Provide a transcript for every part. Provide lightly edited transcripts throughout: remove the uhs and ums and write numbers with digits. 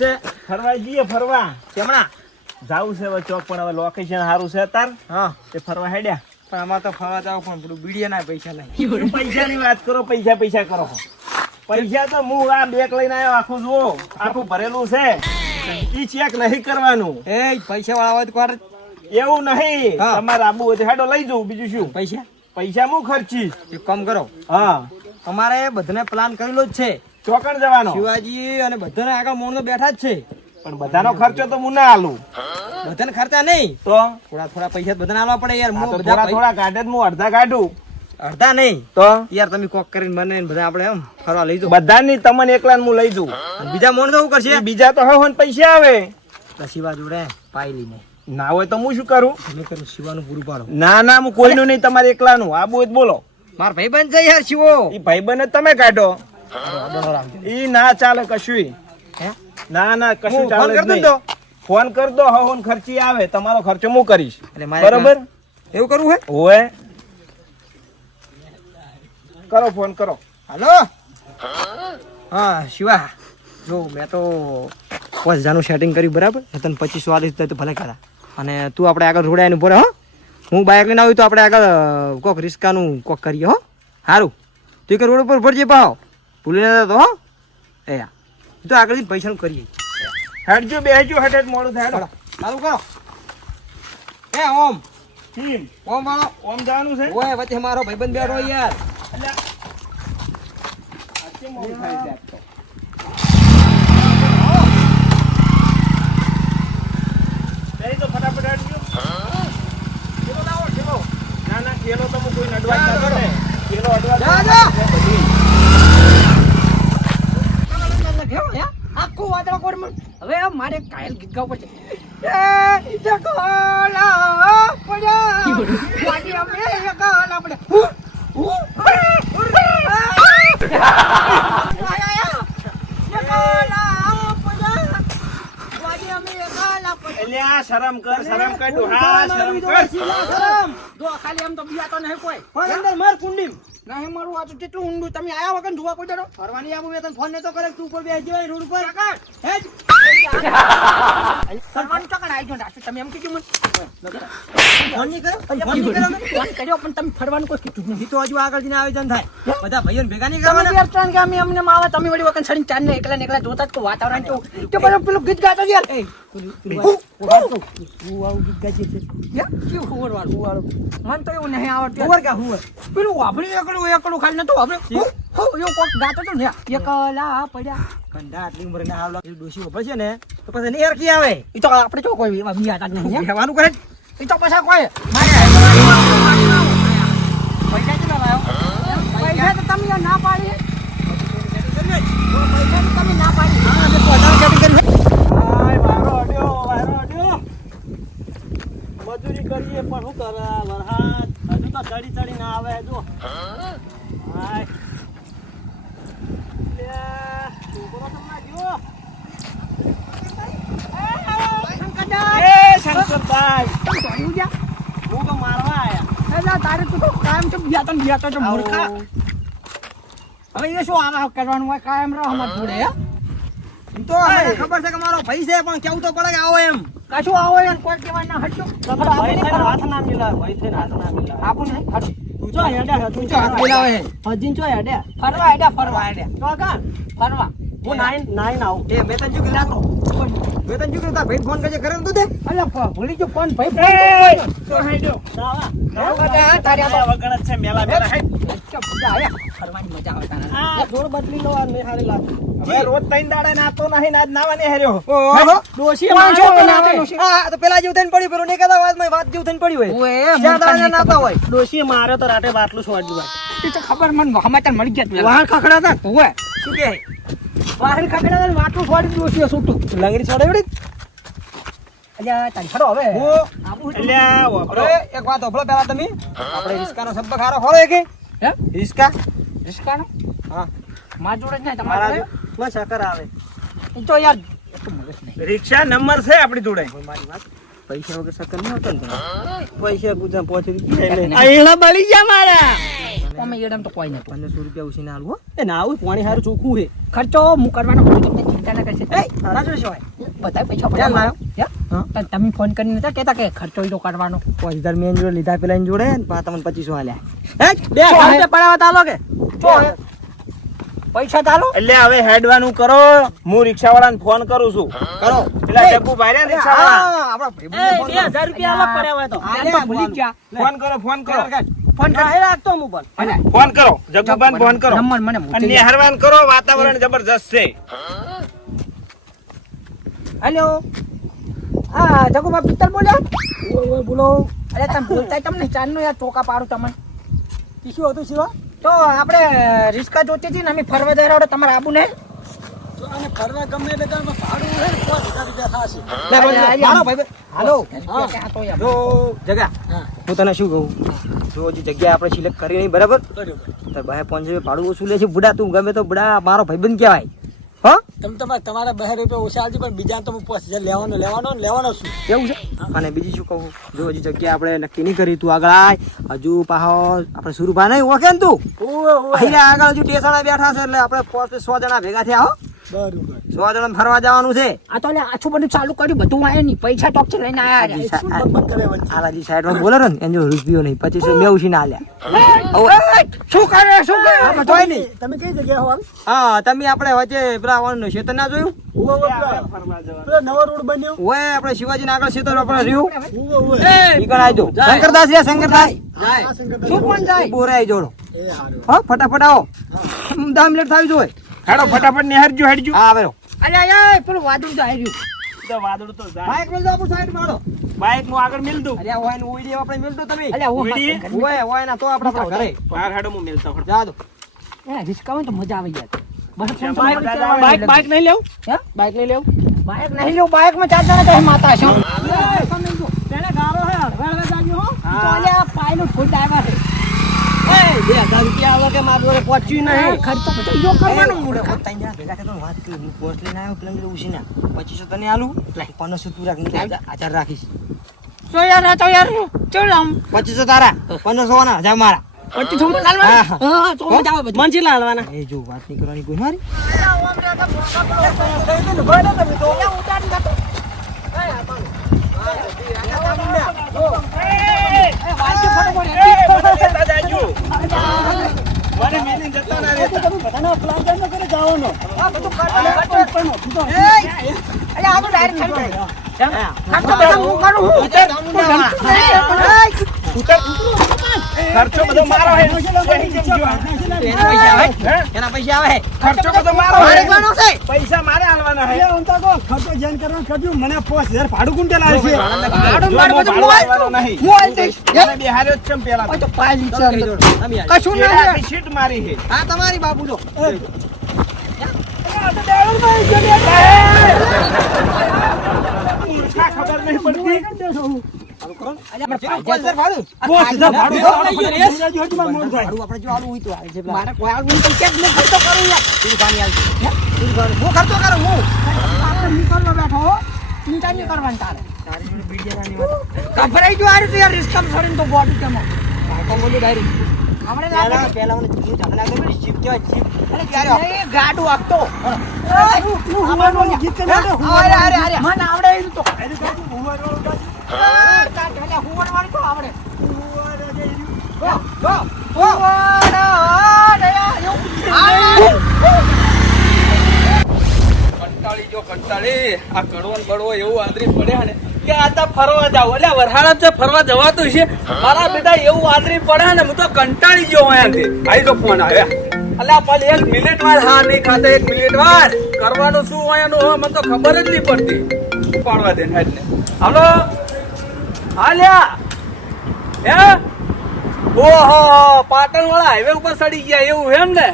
છે? ફરવા જઈએ ફરવા. કેમણા જાવું છે હવે ચોક, પણ હવે લોકેશન સારું છે અત્યારે. હા તે ફરવા હેડ્યા. પણ અમારે તો ફરવા જાવ પણ પેલું બીડીયા ના પૈસા નહીં. પૈસાની વાત કરો, પૈસા કરો. પૈસા તો હું આ બેગ લઈને આવ્યો, આખું જુઓ, આખું ભરેલું છે. ઈ ચેક નહીં કરવાનું. એ પૈસા વાળા હોય તો કોર એવું નહીં. હા. તમારે આબુ હોય તો હેડો લઈ જવું, બીજું શું? પૈસા હું ખર્ચીશ. એક કામ કરો, હા, અમારે બધાને પ્લાન કરેલો જ છે. ચોકણ જવાનો. શિવાજી અને બધાને આગળ મોણ બેઠા જ છે. પણ બધાનો ખર્ચો તો હું ના આલું. બધાને ખર્ચા નહીં, તો થોડા પૈસા બધાને આલવા પડે યાર. આ તો હું બધા થોડા કાઢે જ હું અડધા કાઢું. અડધા નહીં તો યાર, તમે કોક કરીને મને ને બધા આપણે એમ ફરવા લઈ જાઓ. બધાની તમને એકલાને હું લઈ જઉં. બીજા મોણ તો શું કરશે? બીજા તો હવે પૈસા આવે. તો શિવા જોડે પાઈ લઈને ના હોય તો હું શું કરું? તમે કરું શિવાનું પૂરું પાડો. ના હું કોઈનું નહીં, તમારે એકલાનું. આબુ હોય તો બોલો. માર ભાઈ બંધ છે યાર શિવો. ઈ ભાઈબંધ તમે કાઢો. ઈ ના ચાલે કશું. હે ના કશું હું ચાલે ફોન જ કર દઉં નહીં. તો ફોન કર દો. હવે ખર્ચી આવે, તમારો ખર્ચો હું કરીશ. એટલે મારે બરોબર? એવું કરવું હે? હોય કરો, ફોન કરો. હાલો. હા શિવા, જો મેં તો 5000 સેટિંગ કર્યું બરાબર. તને 2500 આલીશ તો ભલે ખરા. અને તું આપણે આગળ રોડાઈને ઉભો રહે હો. હું બાઇક લઈને આવ્યું તો આપણે આગળ કોક રિસ્કાનું કોક કરીએ હો. સારું, તું એક રોડ ઉપર ભરજે પાવ ભૂલી ના તો હો. એ યા તો આગળ જઈને પૈસાનું કરીએ. હેડજો, બેહજો, હેડ મોડું થાય. હેડો. સારું કરો. એ ઓમ ઓમ વાળો ઓમ જવાનું છે. ઓય વચ્ચે મારો ભાઈબંધ બેઠો યાર. અલ્યા, આ કેમ મોડું થાય છે આજ તો? બેહી તો ફટાફટ હેડજો. થેલો લાવો, થેલો. ના થેલો તો હું કોઈ અડવા જ ના કરે. થેલો અડવા જ ના જા. કરે બધી. આખું વાદળો કોડ હવે મારે કાયલ ગીત ગાવું પડશે. અલ્યા, શરમ કર ડોહા, શરમ કર. ખાલી એમ તો બીજા તો નહીં કોઈ અંદર માર કુંડી નહીં મારું આ તો કેટલું ઊંડું. તમે આયા વગર જોવા કોઈ દાડો ફરવાની આવું તને ફોન નતો કરે. તું ઉપર બેસી જવાય રોડ ઉપર. હેજ ફરવાનું ચકણ આવી ગયો. તમે એમ કીધું મને ફોન નહીં કર્યો. ફોન કર્યો પણ તમે ફરવાનું કોઈ કીધું નહીં. તો હજુ આગળ જઈને આયોજન થાય. બધા ભાઈઓને ભેગા નહીં કરવાના. યાર ત્રણ ગામ અમને આવે. તમે વળી વખત છડીને ચાર ને એકલા જોતા જ વાતાવરણ તો બધું પેલું ગીત ગાતો યાર. મન તો એવું નહીં આવડતું. પેલું વાપરી એકડું ખાલી નતું આપણે એવું કોક ગાતો તો ને એકલા પડ્યા કંડા આટલી ઉંમર ને હાલ ડોશી ઉભર છે ને તો પછી નહીં હરખી આવે. એ તો આપણે જો કોઈ બીજા નહીં કહેવાનું કરે. એ તો પછી કોઈ પૈસા કેટલા લાવ્યો? પૈસા તો તમે ના પાડી. પૈસા તો તમે ના પાડી. વારો અડ્યો. મજૂરી કરીએ પણ શું કરે વરહાદ હજુ તો ચડી ના આવે. જો હાય છોકરો તમને જો. શંકરભાઈ, હું તો મારવા આયા. તારે તું તો કાયમ તો બીજા તો મૂર્ખા. હવે એ શું આવા કરવાનું હોય કાયમ રહો અમાર જોડે. તો મને ખબર છે કે મારો ભાઈ છે પણ કેવું તો પડે કે આવો એમ કશું આવો એમ કોઈ કહેવાય ના હટજો. ભાઈ થઈને હાથ ના મિલાવે, ભાઈ થઈને હાથ ના મિલાવે. આપું ને હટ. તું ચો હેડ્યા, તું હાથ મિલાવે હજીન ચો હેડ્યા. ફરવા તો કા ફરવા હું નાઈન આવું. એ મેં તને શું કીધું તાર ભાઈ ફોન કરજે કરે તું દે. અલ્યા ભૂલી જો ફોન ભાઈ તો હેડ્યો. તારે આ વગણ જ છે મેલા હેડ. ફરવાની મજા આવે તારે. આ જોડ બદલી લો. આ મે હારી લાગ. હવે રોજ ત્રણ દાડે નાતો નહીં, આજ નાવાને હેર્યો. ઓહો ડોશી માણસો હા તો પેલા જેવું થઈને પડ્યું. પેલું નહીં કહેતા વાત જેવું થઈને પડ્યું હોય. ચાર દાડા નાતા હોય. ડોશી મારે તો રાતે બાટલું છોડ્યું હોય. એ તો ખબર મને સમાચાર મળી ગયા. વાહન ખખડાતા હોય શું કે વાહન ખખડાતા વાટલું છોડી દોશી છૂટું લંગડી છોડાવડી. અલ્યા તારી ફરો હવે અલ્યા વાપરો. એક વાત ઓફળો પેલા તમે આપણે રિસ્કાનો શબ્દ ખારો ખોરો કે હે રિસ્કાનો હા માર જોડે જ નહીં તમારા જોડે માં સાકર આવે. એ તો યાર રિક્ષા નંબર છે આપણી જોડે. મારી વાત પૈસા વગર સકર ન હતો ને પૈસા ગુજા પહોંચી આયલા બળી ગયા મારા. અમે એડમ તો કોઈ નહીં. 1500 રૂપિયા ઉછીને આલું હો. એ ના આવું પાણી હારું ચોખ્ખું છે. ખર્ચો હું કરવાનો તમને ચિંતા ના કરશે એ તારા જોડે શું હોય? બધા પૈસા ક્યાં લાયો? પણ તમે ફોન કરીને નતા કહેતા કે ખર્ચો ઈ તો કાઢવાનો 5000 મેં જોડે લીધા પેલા જોડે ને પા તમને 2500 આલ્યા. હે બે શું ઘંટે હે? પડાવવા તાલો કે શું હે? પૈસા ચાલો એટલે હવે હેડવાનું કરો, હું રિક્ષાવાળાને ફોન કરું છું. કરો પેલા જગ્ગુભાઈ ને રિક્ષાવાળા. હા, આપણા ભાઈબંધને ફોન કરો. 2000 રૂપિયા અલગ પડ્યા હોય તો આલ્યા, ભૂલી જ ગયા ફોન કરો, ફોન કરો. ફોન કરી રાખતો હું પણ ફોન કરો, જગ્ગુભાઈને ફોન કરો. નંબર મને અને મૂકી દે. નિહારવાન કરો, વાતાવરણ જબરજસ્ત છે. હેલો હા જગુબા પિત્તલ બોલ્યા બોલો અરે તમે બોલતા તમને ચાંદનો યાર ચોકા પાડું તમને શું હતું શિવા તો આપણે રિસ્કા જોતી હતી ને અમે ફરવા જઈ રહ્યા તમારે આબુ ને ફરવા ગમે એટલે ભાડું મારો ભાઈ હાલો જો જગા હું તને શું કહું, જો હજી જગ્યા આપણે સિલેક્ટ કરી નહીં બરાબર, તો ભાઈ 500 ભાડું ઓછું લે છે. બુડા તું ગમે તો બુડા મારો ભાઈબંધ કહેવાય. હા તમારા 2 રૂપિયા ઓછા આવતી પણ બીજા તો હું 5000 લેવાનો છું કેવું છે? અને બીજી શું કહું, જો હજી જગ્યા આપણે નક્કી નહીં કરી, તું આગળ આય. હજુ પાછો આપણે સુરુભા નહીં ઓળખે ને તું અહીંયા આગળ હજુ ટેસાણા બેઠા છે એટલે આપણે 100 જણા ભેગા થયા હો. બરોબર 100 જણા ફરવા જવાનું છે. આ તો આછું બધું ચાલુ કર્યું બધું આયા નહીં પૈસા ટોપ છે લઈને આયા આલાજી સાઈડમાં બોલે ને એનો રૂપિયો નહીં 2500 મેં ઉછીને આલ્યા. શું કરે આપણે જોઈ નહીં. તમે કઈ જગ્યા હો હા તમે આપણે વચ્ચે પેલા વાનું ક્ષેત્ર ના જોયું નવો રોડ બન્યો ઓય આપણે શિવાજી આગળ ક્ષેત્ર આપણે રહ્યું ઈ કણ આઈ જો શંકરદાસ રે શંકરદાસ શું કોણ જાય બોરે આઈ જોડો હા ફટાફટ આવો 10 મિનિટ થાવી જોઈએ. હેડો ફટાફટ નિહારજો, હેડજો. હા આવેરો અરે પેલું વાદળ તો આવી તો વાદળ તો જાય. બાઈક મેલ દો આપણું સાઈડ મારો. બાઈક નું આગળ મિલ દઉં. અરે ઓય ને ઓઈડી આપણે મેલ દો તમે. ઉઈડી? ઓય ના તો આપણા ઘરે બહાર હેડો, હું મિલતા હોઉં. જા દો. રિસ્કા હોય તો મજા આવી જાય બસ કેમ ફોન મજા તો આવે? બાઈક બાઈક નહીં લેવું હે બાઈક નહીં લેવું બાઈક નહીં લેવું બાઈક માં 4 જણા તો માતા છો પેલા ગારો હે હળવે જાજો હો તો અલ્યા પાયલોટ ફૂટ આવ્યા છે 2000 રૂપિયા આવે કે માર જોડે પહોંચ્યું નહીં. ખર્ચો પછી જો કરવાનો મૂળ તૈયાર ભેગા થતો વાત કરી હું પોસ્ટ લઈને આવ્યો પ્લંગર ઉસીના 2500 તને આલું 500 તું રાખ નહીં 1000 રાખીશ. તો યાર ચલ આમ 2500 તારા 500 ના 1000 મારા. પછી થોડું લાલવા હા તો મજા આવે બધું મંજી લાલવાના એ જો વાત નહીં કરવાની કોઈ મારી. લેતા જાજો. મને મેલીને જતા ના રહેતા. ખર્ચો બધો મારો હે. એના પૈસા આવે ખર્ચો બધો મારો મારે હે. કરવાનો છે. પૈસા મારે આલવાના હે. ખર્ચો જેન કરવાનું કર્યું મને 5000 ભાડું કુંટલ આવશે ભાડું જો મારે હું બધું ભાડું મોબાઈલ આલવાનો નહીં. મોબાઈલ દઈશ. મને બેહાર્યો જ છે ને પેલા તો. તો પાય તમે આવી. કશું એ નહીં આખી શીટ મારી હે. હા તમારી બાપુ જો મૂર્ખા ખબર નહીં પડતી. ભાડું આપણે જો આલું હોય તો આવે છે. મારે કોઈ આવું નહીં તો કેમ હું ખર્ચો કરું યાર તું પાણી આલજે. હું ખર્ચો કરું હું. આપણે નીકળવા બેઠો હો ચિંતા નહીં કરવાની તારે તારી જોડે બીડિયાની વાત. ગભરાઈ ગયો આ રીતે યાર રિસ્કમ છોડીને તો બોડી કેમ કાકા બોલ્યો ડાયરેક્ટ. આપણે પહેલા મને હું ઝઘડા કરી જીપ કેવાય જીપ. અરે ક્યારે એ ગાડું આપતો મને આવડે એવું તો હુવડવાળી તો આવડે કંટાળી આ કડવો ને બળવો એવું આંદરી પડ્યા ને કે આ તો ફરવા જાવ એટલે વરહાડા તો ફરવા જવાતું છે મારા બેટા એવું આંદરી પડ્યા ને હું તો કંટાળી ગયો અહીંયાથી આવી તો ફોન આવ્યા અલ્યા પાલી 1 મિનિટ વાર હા નહીં ખાતે 1 મિનિટ વાર કરવાનું શું હોય એનું હવે મને તો ખબર જ નહીં પડતી પાડવા દે ને એટલે હાલો હાલ્યા હે ઓહો પાટણ વાળા હાઈવે ઉપર ચડી ગયા એવું એમ ને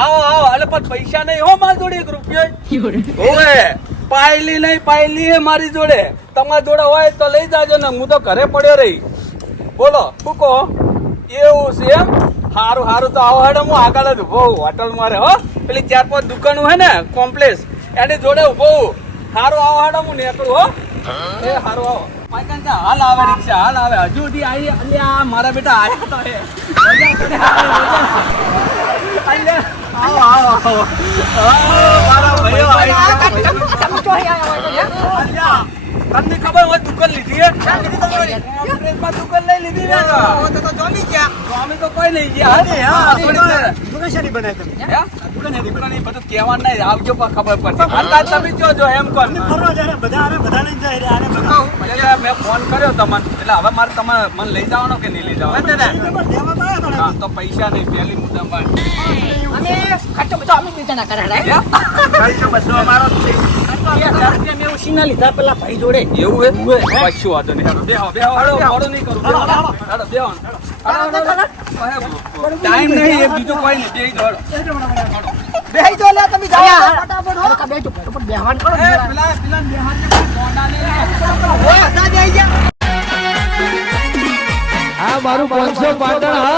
આવો આવો એટલે પણ પૈસા નહીં હો મારી જોડે 1 રૂપિયો ઓએ પાયલી નહીં પાયલી હે મારી જોડે તમારી જોડે હોય તો લઈ જાજો ને હું તો ઘરે પડ્યો રહી બોલો શું કહો એવું છે એમ હારું હારું તો આવો હેડો હું આગળ જ ઉભો હોટલ મારે હો પેલી 4-5 દુકાનો હે ને કોમ્પ્લેક્સ એની જોડે ઉભો હારું આવો હેડો હું નીકળું હો એ હારું આવો હાલ આવે રિક્ષા હાલ આવે હજુ સુધી આવી અલ્યા મારા બેટા આયા તો હે મારા ભાઈઓ આવી ગયા. તમે તો અહીં આવ્યા હોય તો યાર. અલ્યા, તમને ખબર હોય દુકાન લીધી હે? પ્રેસમાં દુકાન લઈ લીધી ને તો. તો જમી ગયા તો અમે તો કોઈ નહીં ગયા. હા, થોડી વાર. દુકાન શાની બનાવી તમે હે? દુકાન એ બધું કહેવાનું નહીં. આવજો પણ ખબર પડશે. અંદાજ તમે જોજો એમ કોણ. ફરવા જાય ને બધા લઈને જાય આને બધા એટલે મેં ફોન કર્યો તમને એટલે હવે મારે તમારે મને લઈ જવાનો કે નહીં લઈ જવાનો? હા, તો પૈસા નહીં પહેલી મુદ્દા અમે ખર્ચો બધો અમે જ ના કરાય બધો અમારો જ છે. 1000 રૂપિયા મેં ઉછીના લીધા પેલા ભાઈ જોડે. એવું હે? કશું વાંધો નહીં. હેડો, બેહો, બેહો, હેડો, મોડું નહીં કરું. બેહો, હેડો, બેહો. ટાઈમ નહીં, એ બીજું કોઈ નહીં. બેહી જાઓ, હેડો. બેહી તો લે તમે જાઓ ફટાફટ હો. અરે બેજો પણ બેહવાન કરો એ, પેલા બેહાન જે કોઈ મોઢા નહીં. આ મારું 500 પાટણ હા